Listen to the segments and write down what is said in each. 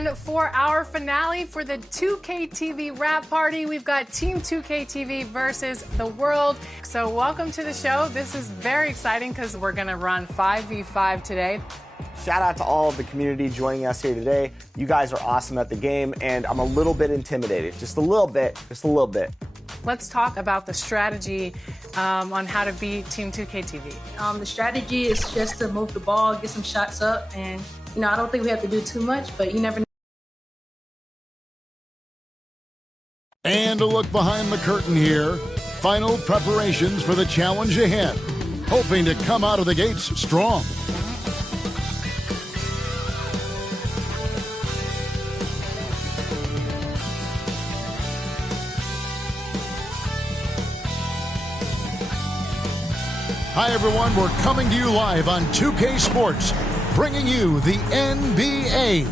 And for our finale for the 2K TV wrap party, we've got Team 2K TV versus the world. So welcome to the show. This is very exciting because we're going to run 5v5 today. Shout out to all of the community joining us here today. You guys are awesome at the game, and I'm a little bit intimidated. Just a little bit. Let's talk about the strategy on how to beat Team 2K TV. The strategy is just to move the ball, get some shots up, and I don't think we have to do too much, but you never know. And a look behind the curtain here. Final preparations for the challenge ahead. Hoping to come out of the gates strong. Hi everyone, we're coming to you live on 2K Sports, bringing you the NBA.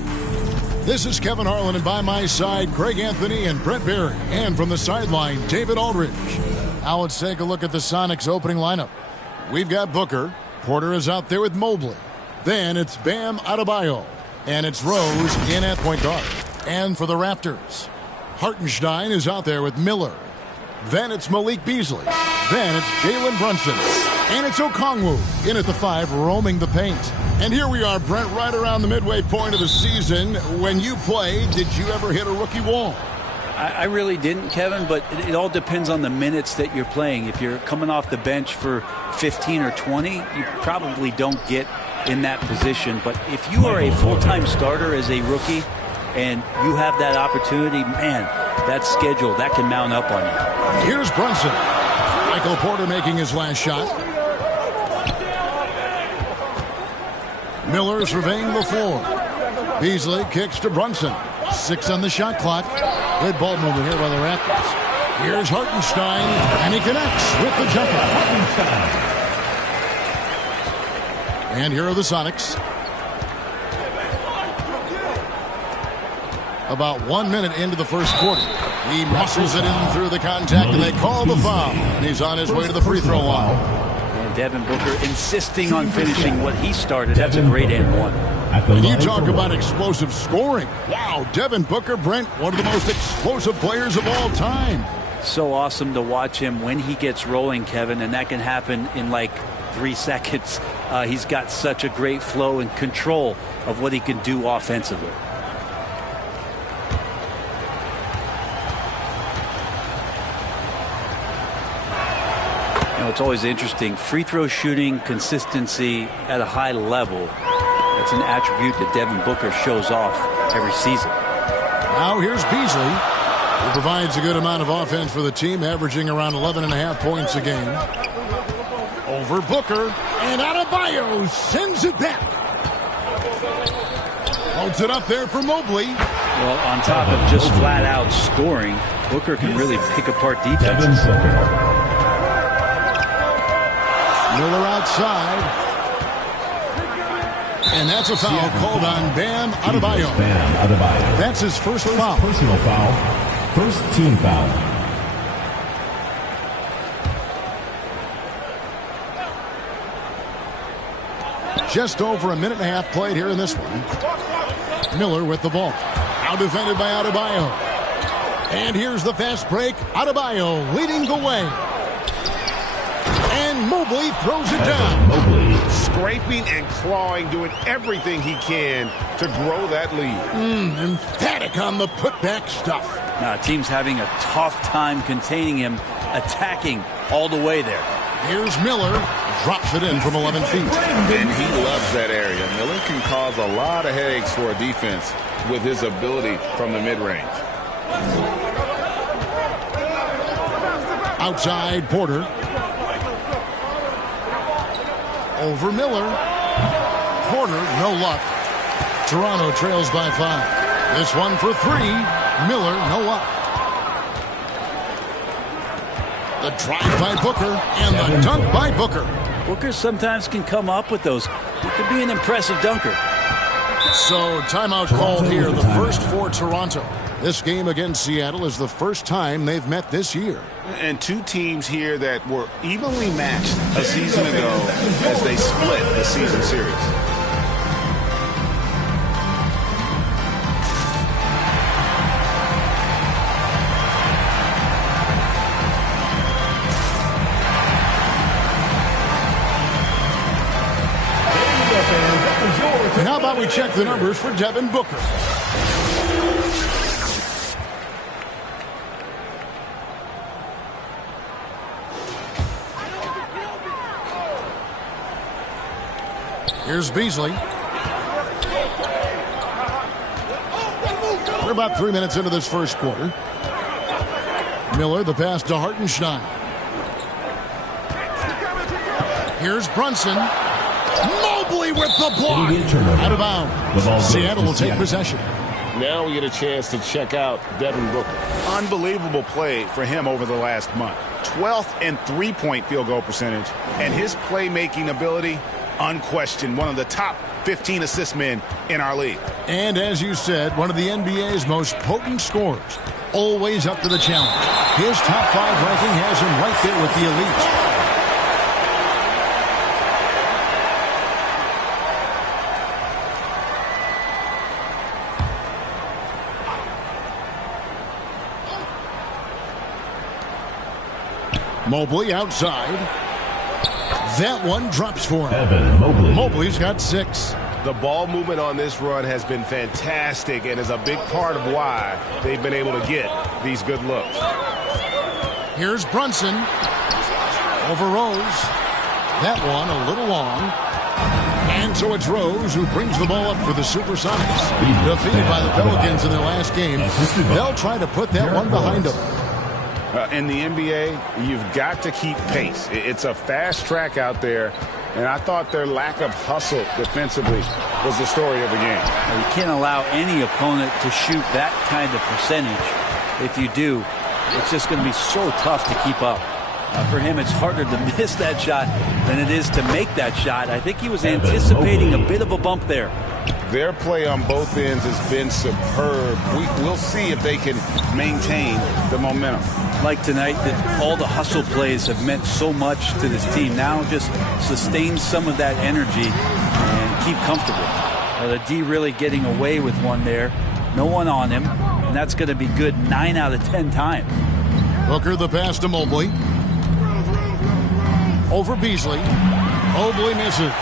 This is Kevin Harlan, and by my side, Craig Anthony and Brent Barry. And from the sideline, David Aldridge. Now let's take a look at the Sonics opening lineup. We've got Booker. Porter is out there with Mobley. Then it's Bam Adebayo. And it's Rose in at point guard. And for the Raptors, Hartenstein is out there with Miller. Then it's Malik Beasley. Then it's Jalen Brunson. And it's Okongwu in at the 5, roaming the paint. And here we are, Brent, right around the midway point of the season. When you play, did you ever hit a rookie wall? I really didn't, Kevin, but it all depends on the minutes that you're playing. If you're coming off the bench for 15 or 20, you probably don't get in that position. But if you are a full-time starter as a rookie and you have that opportunity, man, that schedule, that can mount up on you. Here's Brunson. Michael Porter making his last shot. Miller surveying the floor. Beasley kicks to Brunson. 6 on the shot clock. Good ball movement here by the Raptors. Here's Hartenstein, and he connects with the jumper. And here are the Sonics. About 1 minute into the first quarter. He muscles it in through the contact, and they call the foul. And he's on his way to the free throw line. And Devin Booker insisting on finishing what he started. That's a great and one. When you talk about explosive scoring, wow, Devin Booker, Brent, one of the most explosive players of all time. So awesome to watch him when he gets rolling, Kevin, and that can happen in like 3 seconds. He's got such a great flow and control of what he can do offensively. It's always interesting. Free throw shooting consistency at a high level. That's an attribute that Devin Booker shows off every season. Now here's Beasley, who provides a good amount of offense for the team, averaging around 11.5 points a game. Over Booker, and Adebayo sends it back. Holds it up there for Mobley. Well, on top of just flat out scoring, Booker can really pick apart defenses. Miller outside. And that's a foul called on Bam Adebayo. That's his first foul. Personal foul. First team foul. Just over 1.5 minutes played here in this one. Miller with the ball. Now defended by Adebayo. And here's the fast break. Adebayo leading the way. And Mobley throws it down. Mobley. Scraping and clawing, doing everything he can to grow that lead. Emphatic on the putback stuff. Now, team's having a tough time containing him, attacking all the way there. Here's Miller. Drops it in from 11 feet. And he loves that area. Miller can cause a lot of headaches for a defense with his ability from the mid-range. Outside, Porter. Over Miller. Porter, no luck. Toronto trails by 5. This one for 3. Miller, no luck. The drive by Booker and the dunk by Booker. Booker sometimes can come up with those. He could be an impressive dunker. So timeout called here, the first for Toronto. This game against Seattle is the first time they've met this year. And two teams here that were evenly matched a season ago as they split the season series. about we check the numbers for Devin Booker? Here's Beasley. We're about 3 minutes into this first quarter. Miller, the pass to Hartenstein. Here's Brunson. Mobley with the block. Out of bounds. Seattle will take possession. Now we get a chance to check out Devin Booker. Unbelievable play for him over the last month. 12th in three-point field goal percentage. And his playmaking ability, unquestioned, one of the top 15 assist men in our league. And as you said, one of the NBA's most potent scorers. Always up to the challenge. His top 5 ranking has him right there with the elite. Mobley outside. That one drops for him. Mobley's got 6. The ball movement on this run has been fantastic and is a big part of why they've been able to get these good looks. Here's Brunson. Over Rose. That one a little long. And so it's Rose who brings the ball up for the Supersonics. Defeated by the Pelicans in their last game. They'll try to put that one behind them. In the NBA, you've got to keep pace. It's a fast track out there, and I thought their lack of hustle defensively was the story of the game. You can't allow any opponent to shoot that kind of percentage. If you do, it's just going to be so tough to keep up. For him, it's harder to miss that shot than it is to make that shot. I think he was anticipating a bit of a bump there. Their play on both ends has been superb. We'll see if they can maintain the momentum. Like tonight, that all the hustle plays have meant so much to this team. Now just sustain some of that energy and keep comfortable. The D really getting away with one there. No one on him, and that's going to be good 9 out of 10 times. Booker the pass to Mobley. Over Beasley. Mobley misses.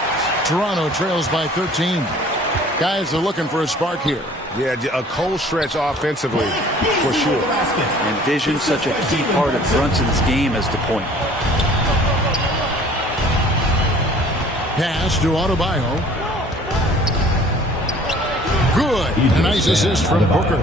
Toronto trails by 13. Guys are looking for a spark here. Yeah, a cold stretch offensively, for sure. And vision, such a key part of Brunson's game as the point. Pass to Adebayo. Good. A nice assist from Booker.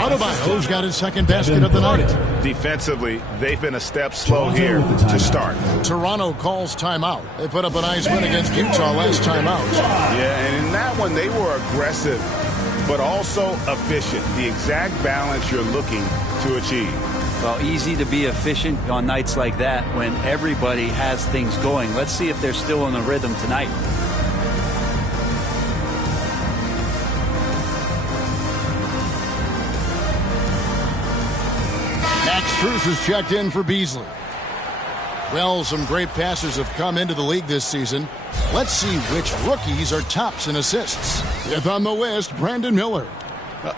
Adebayo's got his second basket of the night. Defensively, they've been a step slow here to start. Toronto calls timeout. They put up a nice win against Utah last time out. Yeah, and in that one, they were aggressive, but also efficient. The exact balance you're looking to achieve. Well, easy to be efficient on nights like that when everybody has things going. Let's see if they're still in the rhythm tonight. Cruz is checked in for Beasley. Well, some great passers have come into the league this season. Let's see which rookies are tops in assists. Fifth on the list, Brandon Miller.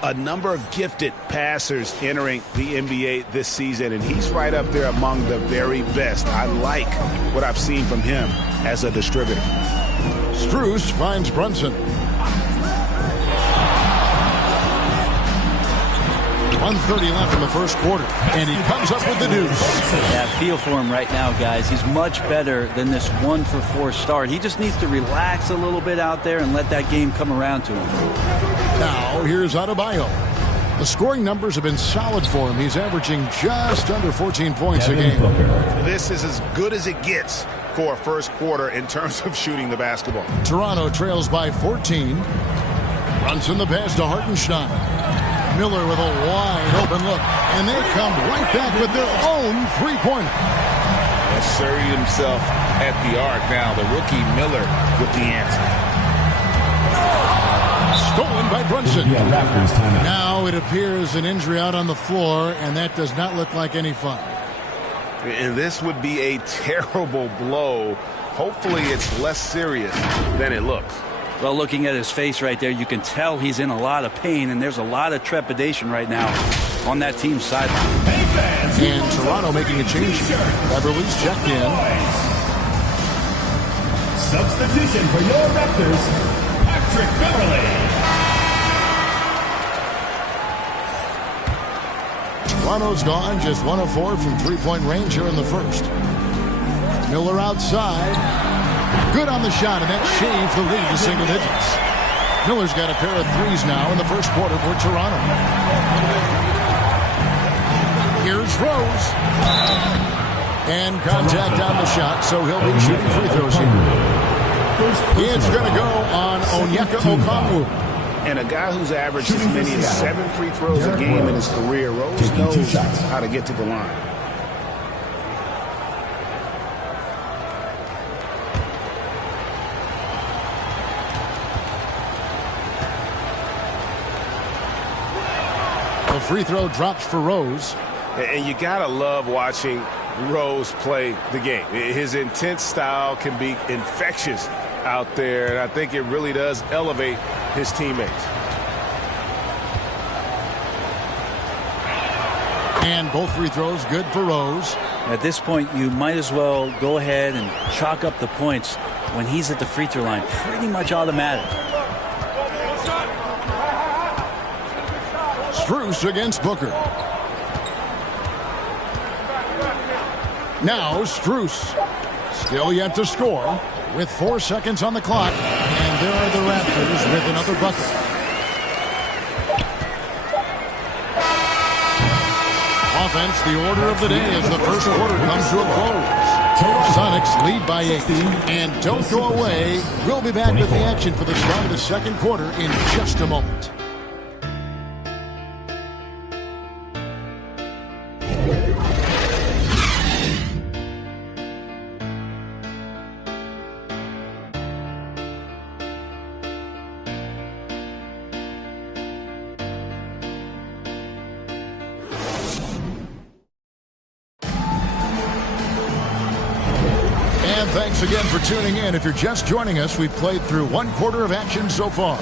A number of gifted passers entering the NBA this season, and he's right up there among the very best. I like what I've seen from him as a distributor. Strus finds Brunson. 1:30 left in the first quarter, and he comes up with the deuce. Yeah, feel for him right now, guys. He's much better than this 1-for-4 start. He just needs to relax a little bit out there and let that game come around to him. Now, here's Adebayo. The scoring numbers have been solid for him. He's averaging just under 14 points a game. This is as good as it gets for a first quarter in terms of shooting the basketball. Toronto trails by 14. Brunson the pass to Hartenstein. Miller with a wide open look, and they come right back with their own three-pointer. Asserting himself at the arc now. The rookie Miller with the answer. Stolen by Brunson. Now it appears an injury out on the floor, and that does not look like any fun. And this would be a terrible blow. Hopefully it's less serious than it looks. Well, looking at his face right there, you can tell he's in a lot of pain, and there's a lot of trepidation right now on that team's sideline. And Toronto making a change. Beverly's checked in. Substitution for your Raptors, Toronto's gone just 1 of 4 from three-point range here in the first. Miller outside. Good on the shot, and that shaves the lead to single digits. Miller's got a pair of threes now in the first quarter for Toronto. Here's Rose. And contact on the shot, so he'll be shooting free throws here. It's going to go on Onyeka Okongwu. And a guy who's averaged as many as 7 free throws a game in his career, Rose knows how to get to the line. The free throw drops for Rose. And you got to love watching Rose play the game. His intense style can be infectious out there, and I think it really does elevate his teammates. And both free throws good for Rose. At this point, you might as well go ahead and chalk up the points when he's at the free throw line. Pretty much automatic. Strus against Booker. Now Strus. Still yet to score with 4 seconds on the clock. And there are the Raptors with another bucket. Offense, the order of the day as the first quarter comes to a close. Sonics lead by 8. And don't go away. We'll be back with the action for the start of the second quarter in just a moment. Thanks again for tuning in. If you're just joining us, we've played through 1 quarter of action so far.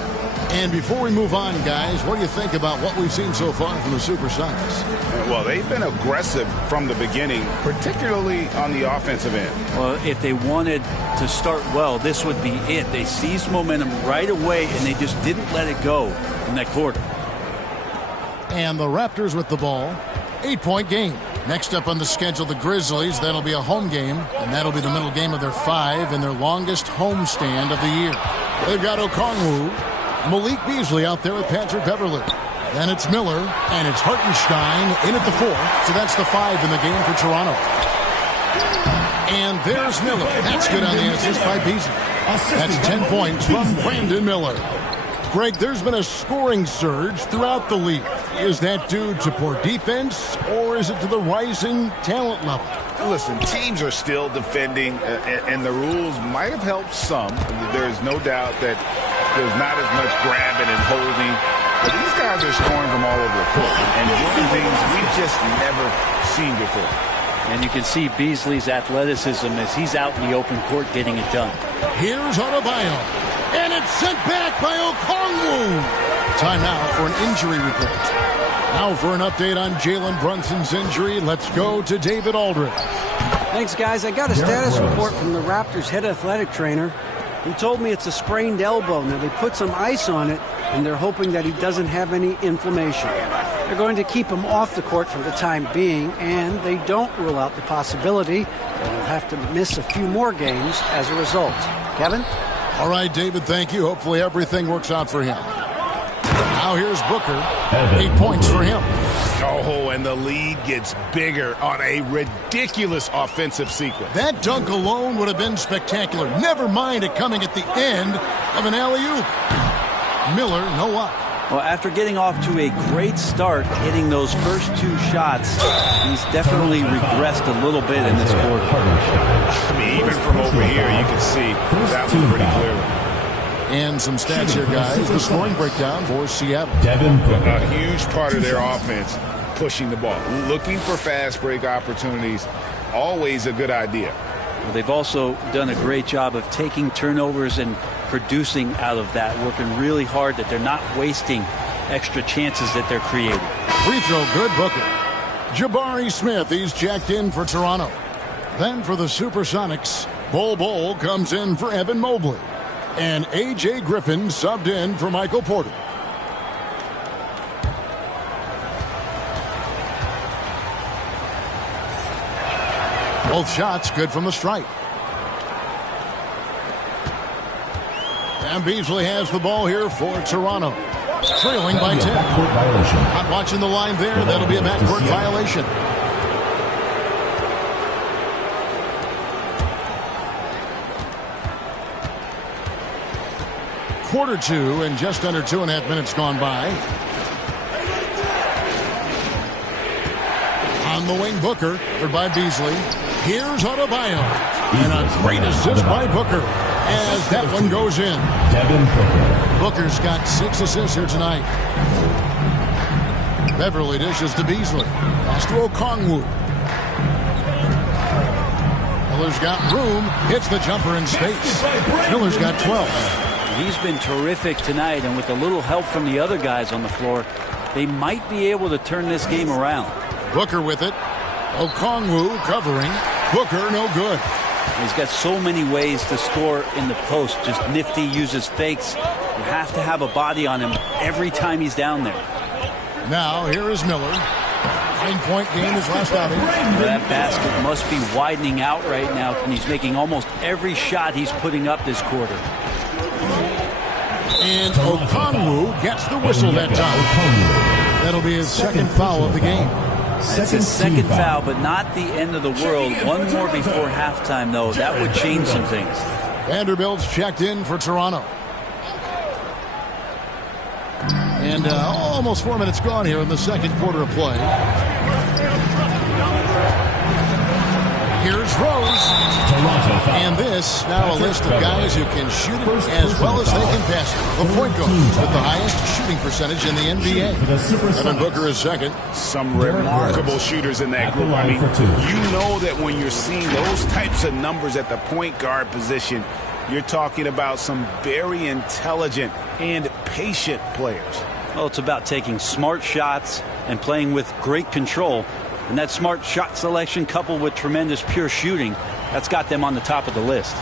And before we move on, guys, what do you think about what we've seen so far from the Supersonics? Well, they've been aggressive from the beginning, particularly on the offensive end. Well, if they wanted to start well, this would be it. They seized momentum right away, and they just didn't let it go in that quarter. And the Raptors with the ball. 8-point game. Next up on the schedule, the Grizzlies. That'll be a home game, and that'll be the middle game of their 5 and their longest homestand of the year. They've got Okongwu, Malik Beasley out there with Patrick Beverley. Then it's Miller, and it's Hartenstein in at the 4. So that's the 5 in the game for Toronto. And there's Miller. That's good on the assist by Beasley. That's 10 points from Brandon Miller. Greg, there's been a scoring surge throughout the league. Is that due to poor defense, or is it to the rising talent level? Listen, teams are still defending, and the rules might have helped some. There's no doubt that there's not as much grabbing and holding. But these guys are scoring from all over the court, and doing things we've just never seen before. And you can see Beasley's athleticism as he's out in the open court getting it done. Here's Adebayo. And it's sent back by Okongwu. Timeout for an injury report. Now for an update on Jalen Brunson's injury, let's go to David Aldridge. Thanks, guys. I got a status report from the Raptors head athletic trainer. He told me it's a sprained elbow. Now, they put some ice on it, and they're hoping that he doesn't have any inflammation. They're going to keep him off the court for the time being, and they don't rule out the possibility that he'll have to miss a few more games as a result. Kevin? All right, David, thank you. Hopefully everything works out for him. Now here's Booker. 8 points for him. Oh, and the lead gets bigger on a ridiculous offensive sequence. That dunk alone would have been spectacular. Never mind it coming at the end of an alley-oop. Miller, no up. Well, after getting off to a great start, hitting those first 2 shots, he's definitely regressed a little bit in this quarter. I mean, even from over here, you can see that one pretty clearly. And some stats here, guys. The scoring breakdown for Seattle. A huge part of their offense, pushing the ball. Looking for fast break opportunities, always a good idea. Well, they've also done a great job of taking turnovers and producing out of that, working really hard that they're not wasting extra chances that they're creating. Free throw good, Booker. Jabari Smith, he's checked in for Toronto. Then for the Supersonics, Bol comes in for Evan Mobley. And A.J. Griffin subbed in for Michael Porter. Both shots good from the stripe. And Beasley has the ball here for Toronto. Trailing by 10. Not watching the line there. That'll be a backcourt violation. Quarter 2 and just under 2.5 minutes gone by. On the wing, Booker, covered by Beasley. Here's Adebayo. And a great assist by Booker as that one goes in. Booker's got 6 assists here tonight. Beverly dishes to Beasley. Pass to Okongwu. Miller's got room. Hits the jumper in space. Miller's got 12. He's been terrific tonight, and with a little help from the other guys on the floor, they might be able to turn this game around. Booker with it. Okongwu covering. Booker no good. He's got so many ways to score in the post. Just nifty, uses fakes. You have to have a body on him every time he's down there. Now here is Miller. 9-point game his last outing. That basket must be widening out right now, and he's making almost every shot he's putting up this quarter. And Okongwu gets the whistle that time. That'll be his second foul of the game. It's his second foul, but not the end of the world. One more before halftime, though. That would change some things. Vanderbilt's checked in for Toronto. And almost 4 minutes gone here in the second quarter of play. Here's Rose. And this, now a list of guys who can shoot it as well as they can pass it. The point guard with the highest shooting percentage in the NBA. Devin Booker is second. Some remarkable shooters in that group. I mean, you know that when you're seeing those types of numbers at the point guard position, you're talking about some very intelligent and patient players. Well, it's about taking smart shots and playing with great control. And that smart shot selection coupled with tremendous pure shooting, that's got them on the top of the list.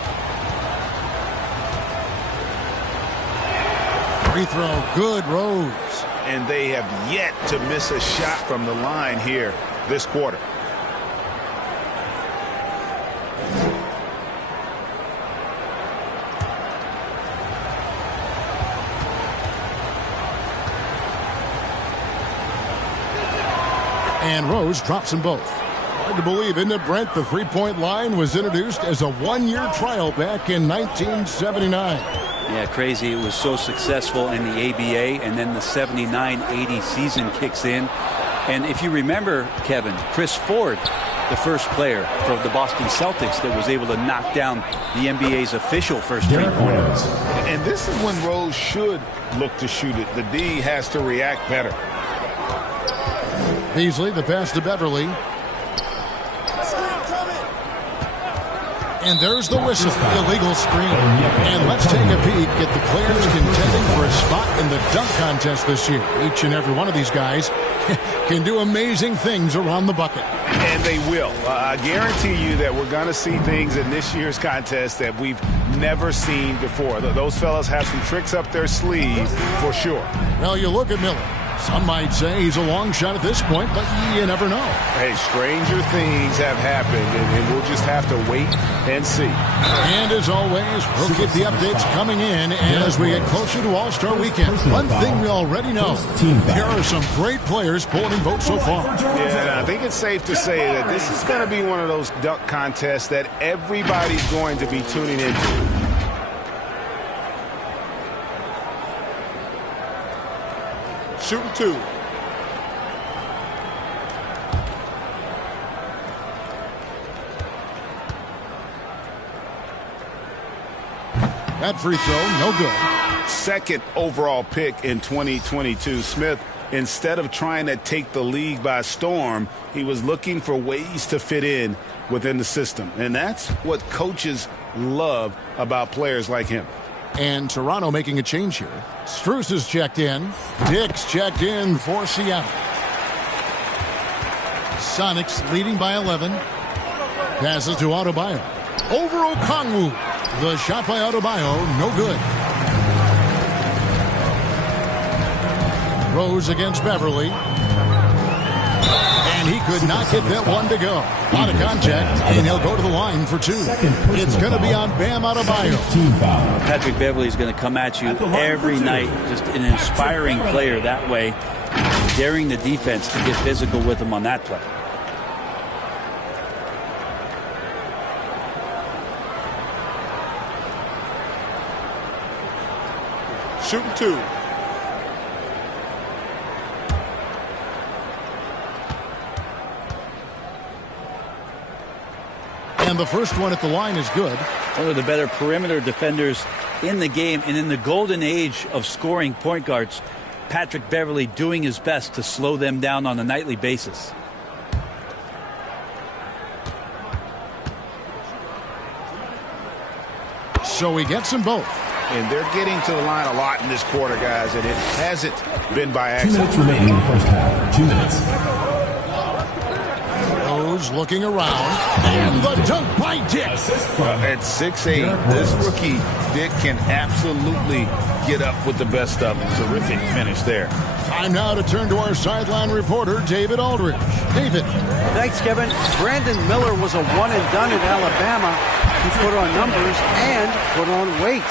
Free throw, good, Rose. And they have yet to miss a shot from the line here this quarter. And Rose drops them both. Hard to believe, isn't it, Brent? The three-point line was introduced as a one-year trial back in 1979. Yeah, crazy. It was so successful in the ABA, and then the 79-80 season kicks in. And if you remember, Kevin, Chris Ford, the first player for the Boston Celtics that was able to knock down the NBA's official first three-pointers. And this is when Rose should look to shoot it. The D has to react better. Beasley, the pass to Beverly. And there's the whistle, illegal screen. And let's take a peek at the players contending for a spot in the dunk contest this year. Each and every one of these guys can do amazing things around the bucket. And they will. I guarantee you that we're going to see things in this year's contest that we've never seen before. Those fellas have some tricks up their sleeve for sure. Well, you look at Miller. Some might say he's a long shot at this point, but you never know. Hey, stranger things have happened, and we'll just have to wait and see. And as always, we'll keep the updates coming in as we get closer to All-Star Weekend. One thing we already know, there are some great players pulling in votes so far. Yeah, I think it's safe to say that this is going to be one of those dunk contests that everybody's going to be tuning into. Shooting two. That free throw, no good. Second overall pick in 2022. Smith, instead of trying to take the league by storm, he was looking for ways to fit in within the system. And that's what coaches love about players like him. And Toronto making a change here. Strus is checked in. Dix checked in for Seattle. Sonics leading by 11. Passes to Adebayo. Over Okongwu. The shot by Adebayo, no good. Rose against Beverly. And he could not get that one to go. Out of contact, and he'll go to the line for two. It's going to be on Bam Adebayo. Patrick Beverly is going to come at you every night. Just an inspiring player that way, daring the defense to get physical with him on that play. Shooting two. And the first one at the line is good. One of the better perimeter defenders in the game, and in the golden age of scoring point guards, Patrick Beverly doing his best to slow them down on a nightly basis. So he gets them both. And they're getting to the line a lot in this quarter, guys, and it hasn't been by accident. 2 minutes remaining in the first half. 2 minutes. Rose looking around. And the dunk by Dick. At 6'8", this rookie, Dick, can absolutely get up with the best of them. Terrific finish there. Time now to turn to our sideline reporter, David Aldridge. David. Thanks, Kevin. Brandon Miller was a one-and-done in Alabama. He put on numbers and put on weight.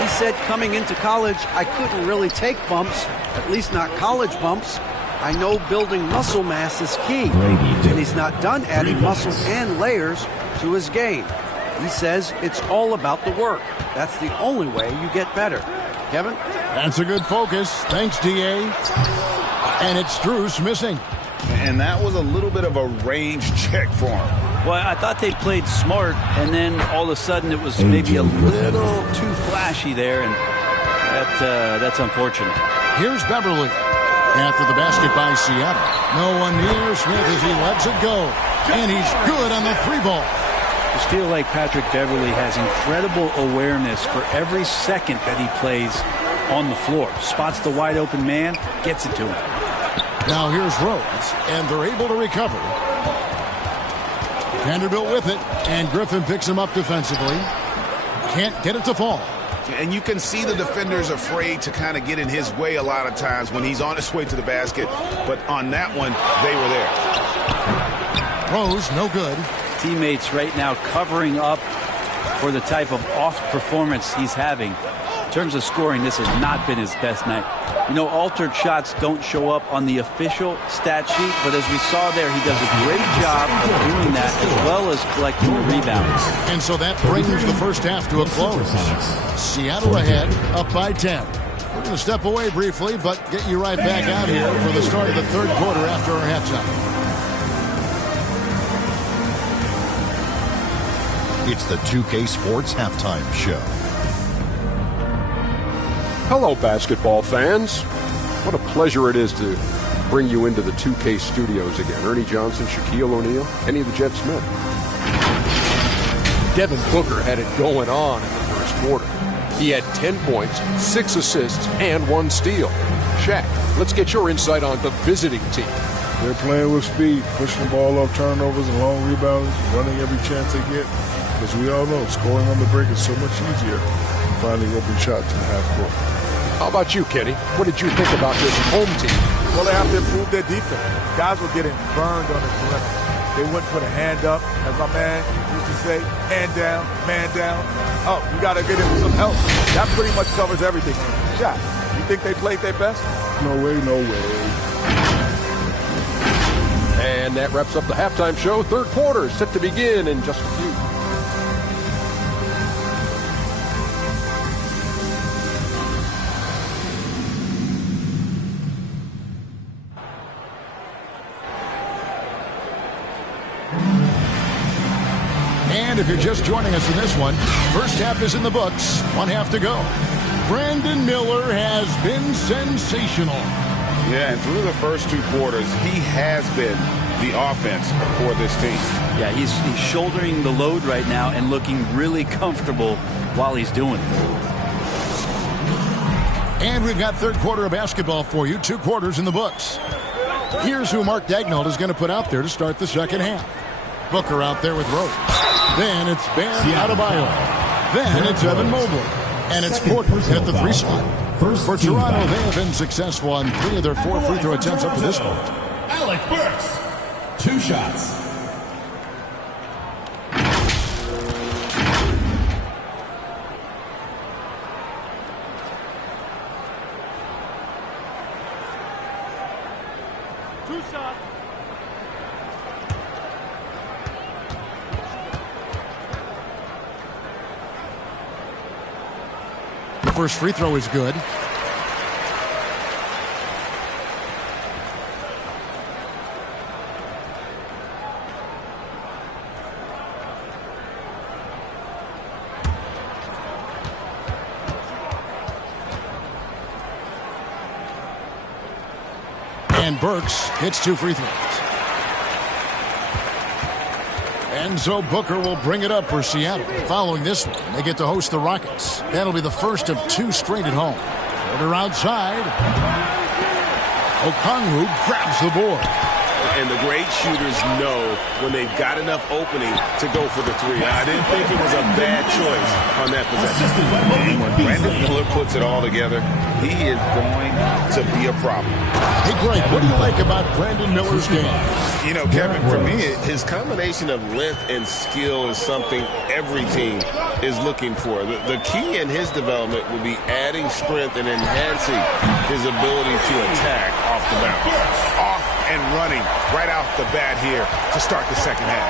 He said coming into college, I couldn't really take bumps, at least not college bumps. I know building muscle mass is key, and he's not done adding muscle and layers to his game. He says it's all about the work. That's the only way you get better. Kevin? That's a good focus. Thanks, D.A. And it's Strus missing. And that was a little bit of a range check for him. Well, I thought they played smart, and then all of a sudden it was maybe a little too flashy there, and that's unfortunate. Here's Beverly. After the basket by Seattle. No one near Smith as he lets it go. And he's good on the three ball. I just feel like Patrick Beverly has incredible awareness for every second that he plays on the floor. Spots the wide open man, gets it to him. Now here's Rose, and they're able to recover. Vanderbilt with it, and Griffin picks him up defensively. Can't get it to fall. And you can see the defenders afraid to kind of get in his way a lot of times when he's on his way to the basket. But on that one, they were there. Rose, no good. Teammates right now covering up for the type of off performance he's having. In terms of scoring, this has not been his best night. You know, altered shots don't show up on the official stat sheet, but as we saw there, he does a great job of doing that as well as collecting the rebounds. And so that brings the first half to a close. Seattle ahead, up by 10. We're going to step away briefly, but get you right back out here for the start of the third quarter after our halftime. It's the 2K Sports Halftime Show. Hello, basketball fans. What a pleasure it is to bring you into the 2K studios again. Ernie Johnson, Shaquille O'Neal, any of the Jet Smith. Devin Booker had it going on in the first quarter. He had 10 points, 6 assists, and 1 steal. Shaq, let's get your insight on the visiting team. They're playing with speed, pushing the ball off turnovers and long rebounds, running every chance they get. Because we all know scoring on the break is so much easier than finding open shots in the half court. How about you, Kenny? What did you think about this home team? Well, they have to improve their defense. Guys were getting burned on the perimeter. They wouldn't put a hand up, as my man used to say, hand down, man down. Oh, you got to get him some help. That pretty much covers everything. Shot. You think they played their best? No way, no way. And that wraps up the halftime show. Third quarter is set to begin in just a few. And if you're just joining us in this one, first half is in the books. 1 half to go. Brandon Miller has been sensational. Yeah, and through the first 2 quarters, he has been the offense for this team. Yeah, he's shouldering the load right now and looking really comfortable while he's doing it. And we've got third quarter of basketball for you. 2 quarters in the books. Here's who Mark Daigneault is going to put out there to start the second half. Booker out there with Rose. Then it's Bam Adebayo. Then it's Evan Mobley. And it's Porter at the 3 slot. For Toronto, they have been successful on 3 of their 4 free throw attempts up to this point. Alec Burks, 2 shots. The first free throw is good. And Burks hits 2 free throws. And so Booker will bring it up for Seattle. Following this one, they get to host the Rockets. That'll be the first of 2 straight at home. Porter outside. Okongwu grabs the board. And the great shooters know when they've got enough opening to go for the 3. I didn't think it was a bad choice on that possession. And when Brandon Miller puts it all together, he is going to be a problem. Hey, Greg, what do you like about Brandon Miller's game? You know, Kevin, for me, his combination of length and skill is something every team is looking for. The key in his development will be adding strength and enhancing his ability to attack off the bounce. Off and running right off the bat here to start the second half.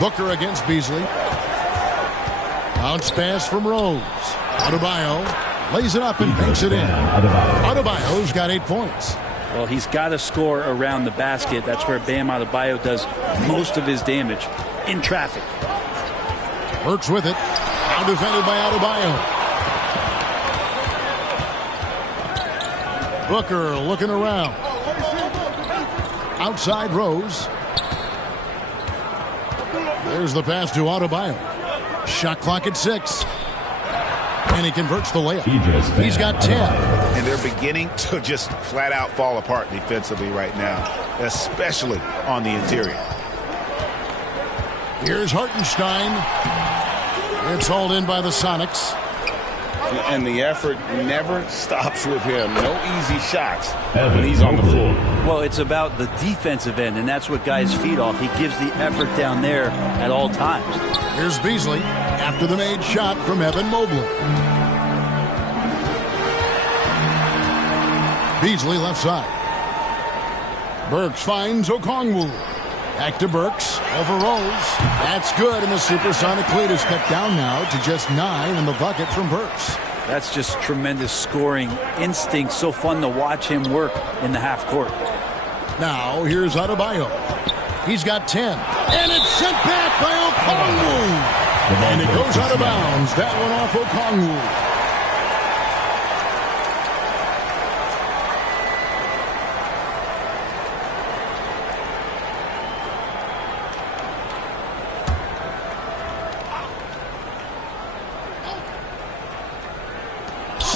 Booker against Beasley. Bounce pass from Rose. Adebayo lays it up and banks it in. Adebayo's got 8 points. Well, he's got to score around the basket. That's where Bam Adebayo does most of his damage, in traffic. Works with it. Now defended by Adebayo. Booker looking around. Outside Rose. There's the pass to Adebayo. Shot clock at 6. And he converts the layup. He's got 10. And they're beginning to just flat out fall apart defensively right now, especially on the interior. Here's Hartenstein. It's hauled in by the Sonics. And the effort never stops with him. No easy shots when he's on the floor. Well, it's about the defensive end, and that's what guys feed off. He gives the effort down there at all times. Here's Beasley after the made shot from Evan Mobley. Beasley left side. Burks finds Okongwu. Back to Burks over Rose. That's good, and the Supersonic lead is cut down now to just 9 in the bucket from Burks. That's just tremendous scoring instinct. So fun to watch him work in the half court. Now here's Adebayo. He's got 10. And it's sent back by Okongwu. And it goes out of bounds. That one off Okongwu.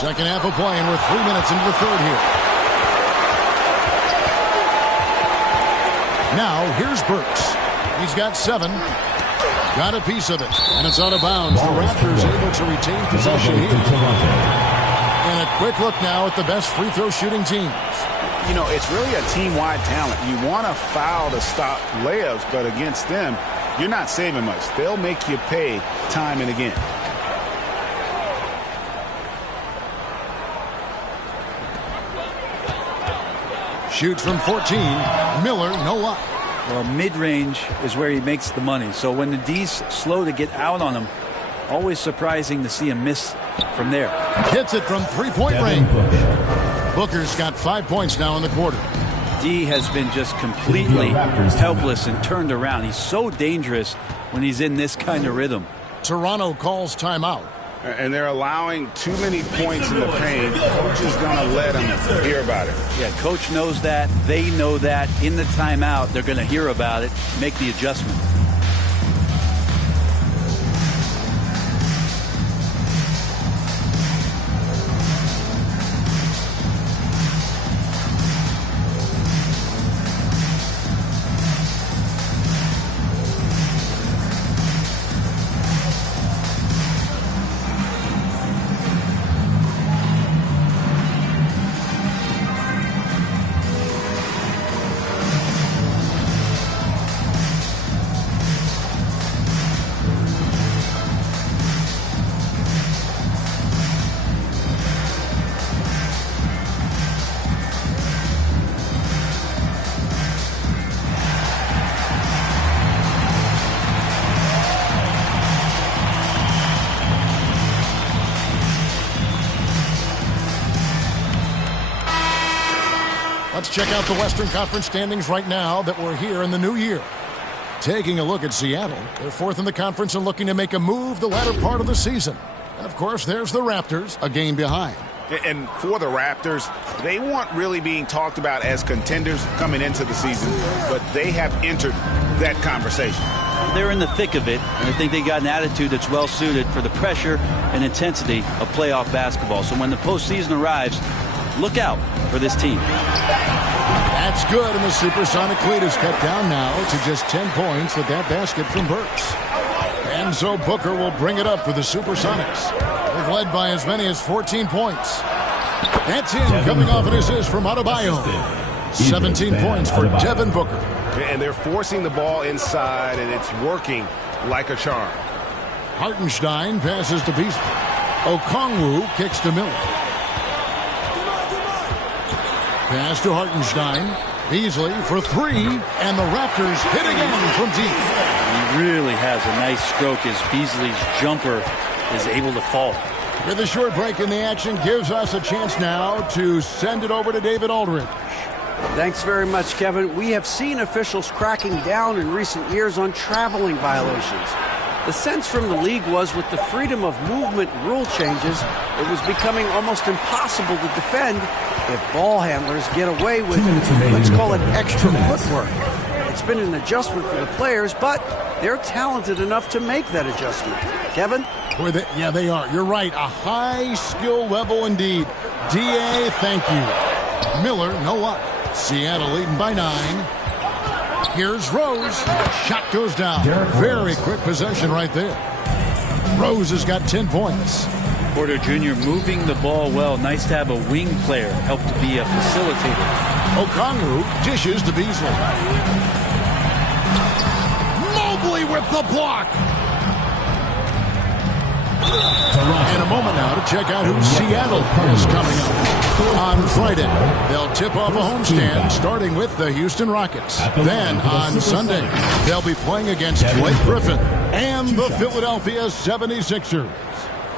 Second half of play, and we're 3 minutes into the third here. Now, here's Burks. He's got 7. Got a piece of it, and it's out of bounds. The Raptors able to retain possession here. And a quick look now at the best free throw shooting teams. You know, it's really a team-wide talent. You want to foul to stop layups, but against them, you're not saving much. They'll make you pay time and again. Shoots from 14. Miller, no luck. Well, mid-range is where he makes the money. So when the D's slow to get out on him, always surprising to see him miss from there. Hits it from three-point range. Booker's got 5 points now in the quarter. D has been just completely helpless and turned around. He's so dangerous when he's in this kind of rhythm. Toronto calls timeout. And they're allowing too many points in the paint. Coach is going to let them hear about it. Yeah, coach knows that. They know that. In the timeout, they're going to hear about it, make the adjustment. Let's check out the Western Conference standings right now that we're here in the new year. Taking a look at Seattle, they're fourth in the conference and looking to make a move the latter part of the season. And, of course, there's the Raptors, a game behind. And for the Raptors, they weren't really being talked about as contenders coming into the season, but they have entered that conversation. They're in the thick of it, and I think they got an attitude that's well-suited for the pressure and intensity of playoff basketball. So when the postseason arrives, look out for this team. That's good, and the Supersonic lead is cut down now to just 10 points with that basket from Burks. And so Booker will bring it up for the Supersonics. They've led by as many as 14 points. That's in, coming off an assist from Adebayo. 17 points for Devin Booker. And they're forcing the ball inside, and it's working like a charm. Hartenstein passes to Beasley. Okongwu kicks to Miller. Pass to Hartenstein. Beasley for three, and the Raptors hit again from deep. He really has a nice stroke as Beasley's jumper is able to fall. With a short break in the action, gives us a chance now to send it over to David Aldridge. Thanks very much, Kevin. We have seen officials cracking down in recent years on traveling violations. The sense from the league was with the freedom of movement rule changes, it was becoming almost impossible to defend if ball handlers get away with, let's call it, extra footwork. It's been an adjustment for the players, but they're talented enough to make that adjustment. Kevin? Yeah, they are. You're right. A high skill level indeed. DA, thank you. Miller, no luck. Seattle leading by 9. Here's Rose. Shot goes down. Very quick possession right there. Rose has got 10 points. Porter Jr. moving the ball well. Nice to have a wing player help to be a facilitator. Okongwu dishes to Beasley. Mobley with the block. And a moment now to check out who Seattle is coming up. On Friday, they'll tip off a homestand starting with the Houston Rockets. Then on Sunday, they'll be playing against Blake Griffin and the Philadelphia 76ers.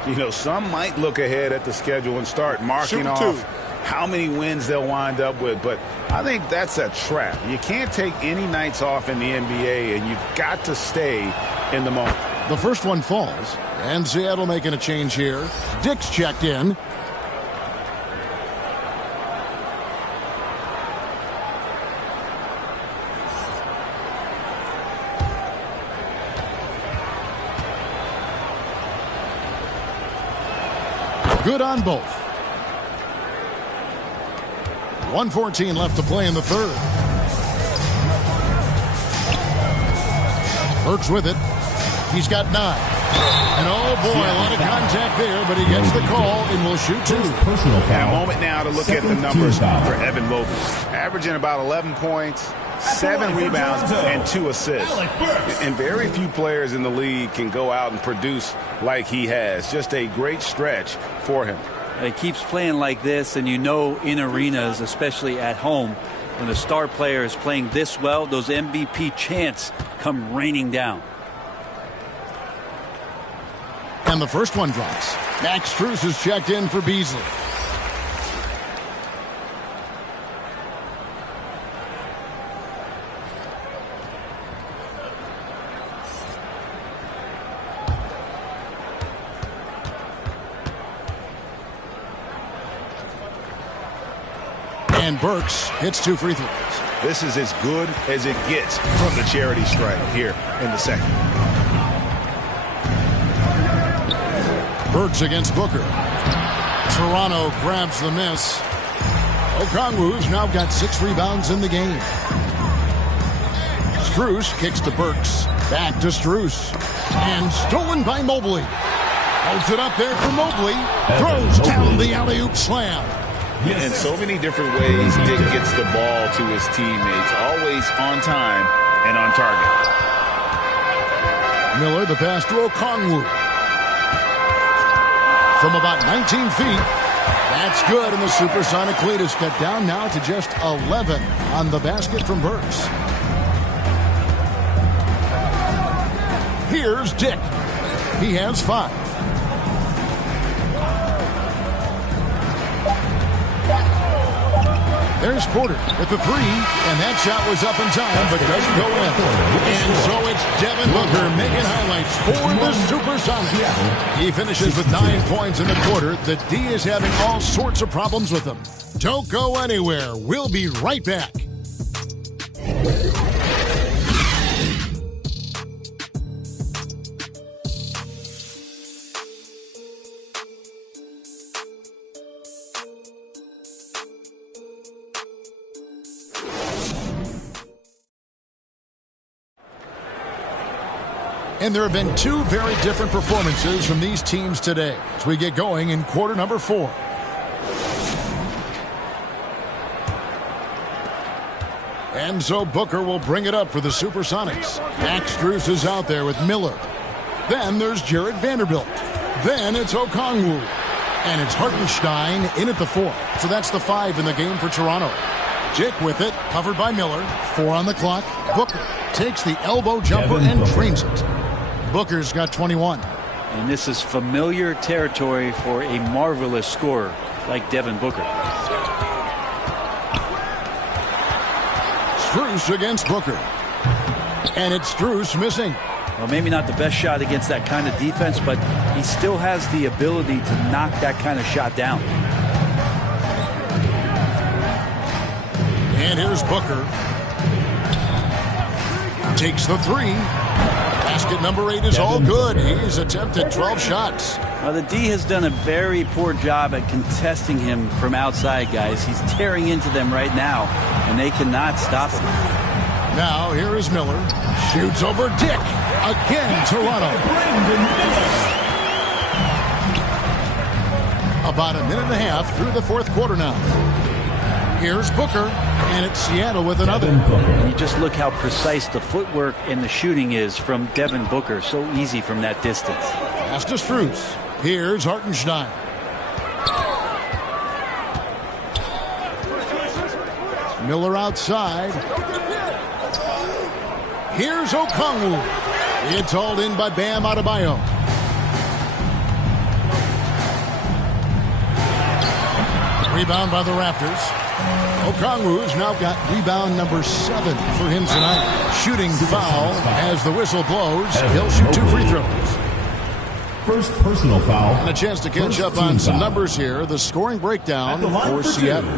You know, some might look ahead at the schedule and start marking off how many wins they'll wind up with, but I think that's a trap. You can't take any nights off in the NBA, and you've got to stay in the moment. The first one falls, and Seattle making a change here. Dick's checked in. Good on both. 1:14 left to play in the third. Burks with it. He's got 9. And oh boy, a lot of contact there, but he gets the call and will shoot 2. And a moment now to look at the numbers for Evan Mobley. Averaging about 11 points, 7 rebounds, and 2 assists. And very few players in the league can go out and produce like he has. Just a great stretch for him. He keeps playing like this, and you know in arenas, especially at home, when the star player is playing this well, those MVP chants come raining down. And the first one drops. Max Strus is checked in for Beasley. And Burks hits 2 free throws. This is as good as it gets from the charity stripe here in the second. Burks against Booker. Toronto grabs the miss. Okongwu's now got 6 rebounds in the game. Strus kicks to Burks. Back to Strus. And stolen by Mobley. Holds it up there for Mobley. Throws down the alley-oop slam. In so many different ways, Dick gets the ball to his teammates. Always on time and on target. Miller, the pass to Okongwu. From about 19 feet. That's good, and the Supersonic lead is cut down now to just 11 on the basket from Burks. Here's Dick. He has 5. There's Porter with the three, and that shot was up in time, but doesn't go in. And so it's Devin Booker making highlights for the Supersonics. He finishes with 9 points in the quarter. The D is having all sorts of problems with him. Don't go anywhere. We'll be right back. And there have been two very different performances from these teams today as we get going in quarter number 4. And so Booker will bring it up for the Supersonics. Max Strus is out there with Miller. Then there's Jared Vanderbilt. Then it's Okongwu. And it's Hartenstein in at the 4. So that's the 5 in the game for Toronto. Jick with it, covered by Miller. 4 on the clock. Booker takes the elbow jumper and drains it. Booker's got 21. And this is familiar territory for a marvelous scorer like Devin Booker. Strus against Booker. And it's Strus missing. Well, maybe not the best shot against that kind of defense, but he still has the ability to knock that kind of shot down. And here's Booker. Takes the 3. Basket number 8 is all good. He's attempted 12 shots. Now, the D has done a very poor job at contesting him from outside, guys. He's tearing into them right now, and they cannot stop him. Now, here is Miller. Shoots over Dick. Again, Toronto. About a minute and a half through the fourth quarter now. Here's Booker, and it's Seattle with another. And you just look how precise the footwork and the shooting is from Devin Booker. So easy from that distance. Pass to Strus. Here's Hartenstein. Miller outside. Here's Okongwu. It's hauled in by Bam Adebayo. Rebound by the Raptors. Okongwu's now got rebound number 7 for him tonight. Shooting foul as the whistle blows. He'll shoot 2 free throws. First personal foul. And a chance to catch up on some numbers here. The scoring breakdown for Seattle.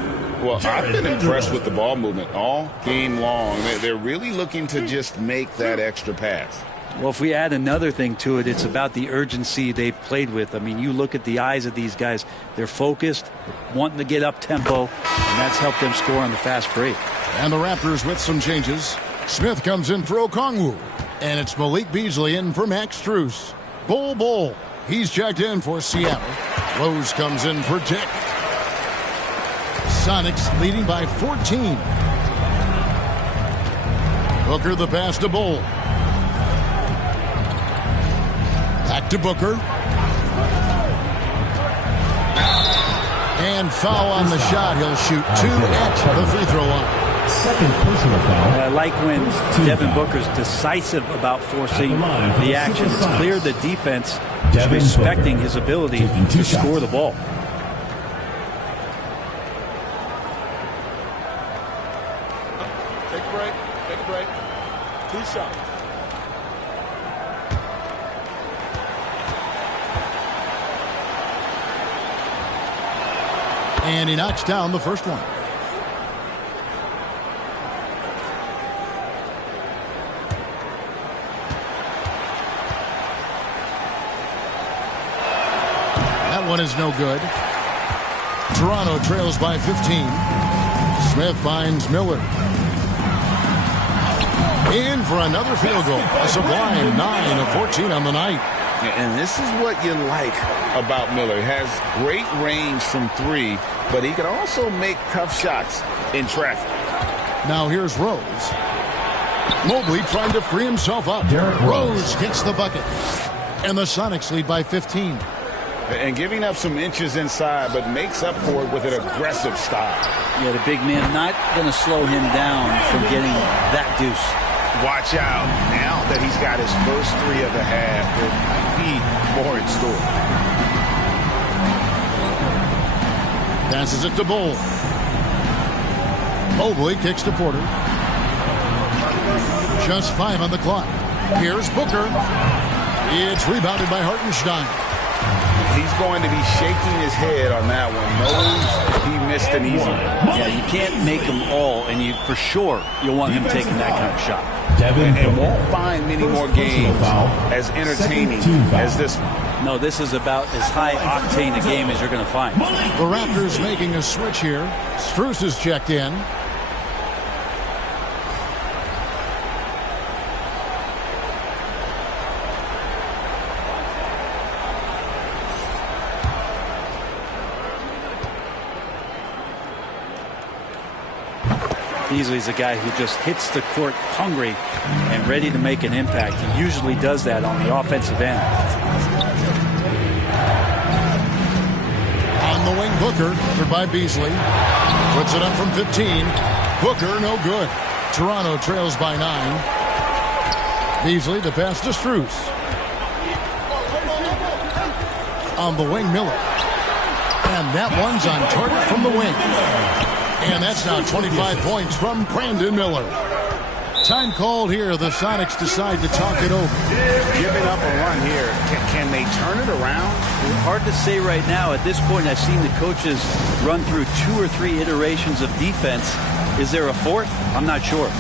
Well, I've been impressed with the ball movement all game long. They're really looking to just make that extra pass. Well, if we add another thing to it, it's about the urgency they've played with. I mean, you look at the eyes of these guys. They're focused, wanting to get up tempo, and that's helped them score on the fast break. And the Raptors with some changes. Smith comes in for Okongwu. And it's Malik Beasley in for Max Strus. Bull. He's checked in for Seattle. Rose comes in for Dick. Sonics leading by 14. Booker the pass to Bull. Back to Booker. And foul on the shot. He'll shoot 2 at the free throw line. Second personal foul. I like when Devin Booker's decisive about forcing the action. It's clear the defense is respecting his ability to score the ball. Take a break. 2 shots. And he knocks down the first one. That one is no good. Toronto trails by 15. Smith finds Miller. In for another field goal. A sublime 9 of 14 on the night. And this is what you like about Miller. He has great range from 3, but he can also make tough shots in traffic. Now here's Rose. Mobley trying to free himself up. Rose hits the bucket. And the Sonics lead by 15. And giving up some inches inside, but makes up for it with an aggressive style. Yeah, the big man not going to slow him down from getting that deuce. Watch out now that he's got his first 3 of the half. There might be more in store. Passes it to Bull. Mobley kicks to Porter. Just 5 on the clock. Here's Booker. It's rebounded by Hartenstein. He's going to be shaking his head on that one. Knows he missed an easy one. Yeah, you can't make them all, and for sure you'll want him taking that kind of shot. And won't find many more games as entertaining as this one. No, this is about as high octane a game as you're going to find. The Raptors making a switch here. Strus is checked in. Beasley's a guy who just hits the court hungry and ready to make an impact. He usually does that on the offensive end. On the wing, Booker, covered by Beasley. Puts it up from 15. Booker, no good. Toronto trails by 9. Beasley, the pass to Strus. On the wing, Miller. And that one's on target from the wing. And that's now 25 points from Brandon Miller. Time called here. The Sonics decide to talk it over. Giving up a run here. Can they turn it around? Hard to say right now. At this point, I've seen the coaches run through 2 or 3 iterations of defense. Is there a fourth? I'm not sure.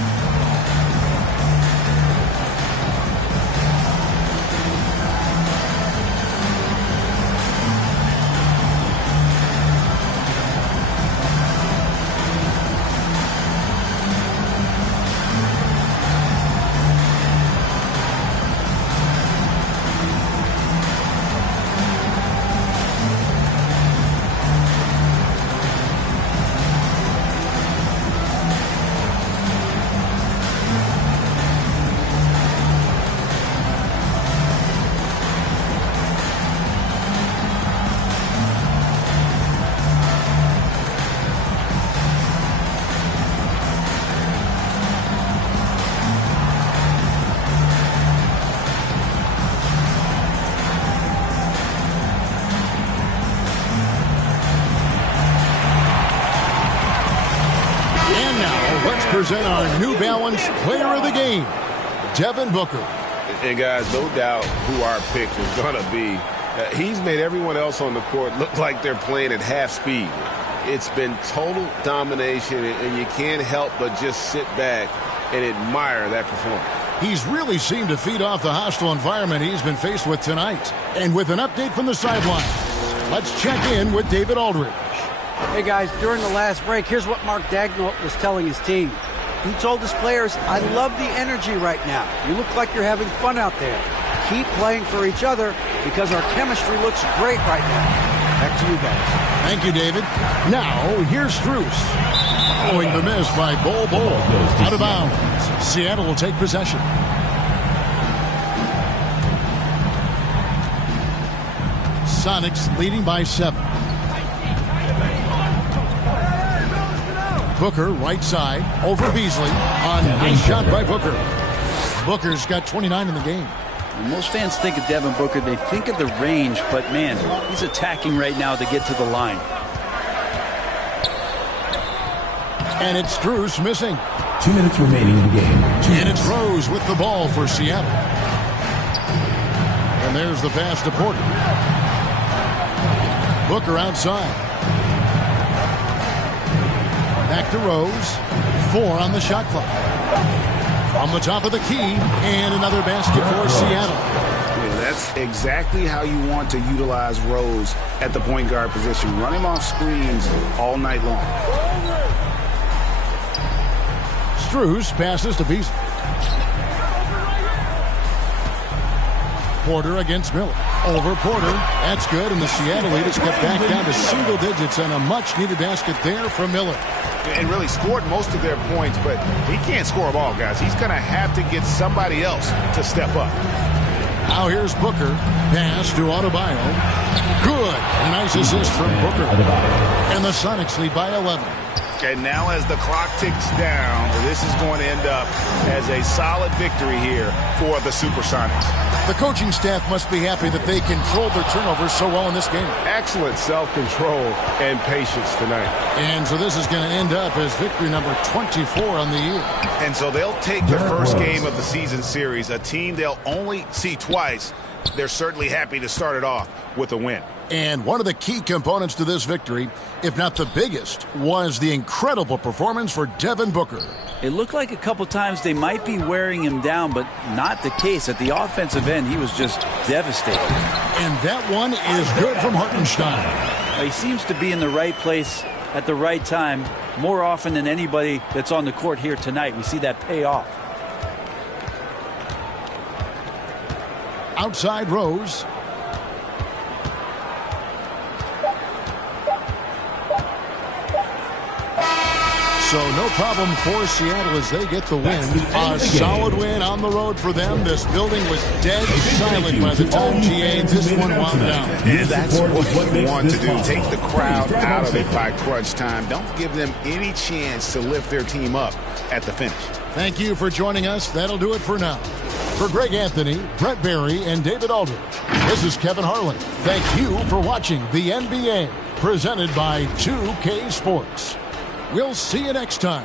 Present our New Balance Player of the Game, Devin Booker. And guys, no doubt who our pick is going to be. He's made everyone else on the court look like they're playing at half speed. It's been total domination, and you can't help but just sit back and admire that performance. He's really seemed to feed off the hostile environment he's been faced with tonight. And with an update from the sideline, let's check in with David Aldridge. Hey guys, during the last break, here's what Mark Daigneault was telling his team. He told his players, I love the energy right now. You look like you're having fun out there. Keep playing for each other because our chemistry looks great right now. Back to you guys. Thank you, David. Now, here's Strus. Following the miss by Bol. Out of bounds. Seattle will take possession. Sonics leading by 7. Booker, right side, over Beasley. On nice shot by Booker. Booker's got 29 in the game. When most fans think of Devin Booker, they think of the range, but man, he's attacking right now to get to the line. And it's Strus missing. 2 minutes remaining in the game. And it's Rose with the ball for Seattle. And there's the pass to Porter. Booker outside. Back to Rose. 4 on the shot clock. From the top of the key, and another basket for Seattle. Yeah, that's exactly how you want to utilize Rose at the point guard position. Run him off screens all night long. Strus passes to Beasley. Porter against Miller. Over Porter. That's good, and the Seattle lead is cut back down to single digits, and a much-needed basket there from Miller. And really scored most of their points, but he can't score them all, guys. He's going to have to get somebody else to step up. Now here's Booker. Pass to Adebayo. Good. Nice assist from Booker. And the Sonics lead by 11. And now as the clock ticks down, this is going to end up as a solid victory here for the Supersonics. The coaching staff must be happy that they controlled their turnovers so well in this game. Excellent self-control and patience tonight. And so this is going to end up as victory number 24 on the year. And so they'll take the first game of the season series, a team they'll only see twice. They're certainly happy to start it off with a win. And one of the key components to this victory, if not the biggest, was the incredible performance for Devin Booker. It looked like a couple times they might be wearing him down, but not the case. At the offensive end, he was just devastating. And that one is good from Hartenstein. He seems to be in the right place at the right time more often than anybody that's on the court here tonight. We see that pay off. Outside Rose. So no problem for Seattle as they get the win. A solid win on the road for them. This building was dead silent by the time GA this one wound down. And that's what you want to do. Take the crowd out of it by crunch time. Don't give them any chance to lift their team up at the finish. Thank you for joining us. That'll do it for now. For Greg Anthony, Brett Barry, and David Aldridge, this is Kevin Harlan. Thank you for watching the NBA, presented by 2K Sports. We'll see you next time